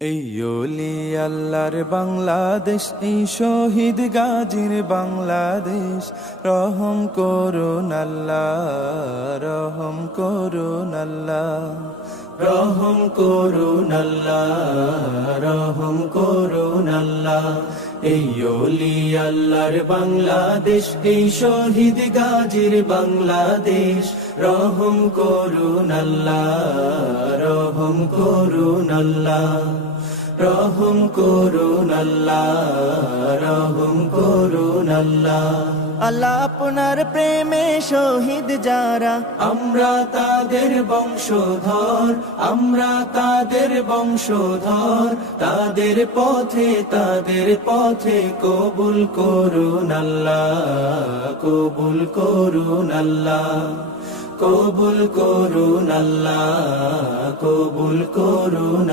এই ওলি আল্লাহর বাংলাদেশ, এই শহীদ গাজীর বাংলাদেশ। রহম করুন আল্লাহ, রহম করুন আল্লাহ, রহম করুন আল্লাহ, রহম করুন আল্লাহ। এই ওলি আল্লাহর বাংলাদেশ, এই শহীদ গাজীর বাংলাদেশ। রহম করুন আল্লাহ, রহম করুন আল্লাহ, রহম করুন আল্লাহ, রহম করুন আল্লাহ। আল্লাহ আপনার প্রেমে শহীদ যারা, আমরা তাদের বংশধর, আমরা তাদের বংশধর। তাদের পথে কবুল করুন আল্লাহ, কবুল করুন আল্লাহ, কবুল করুন আল্লাহ, কবুল করুন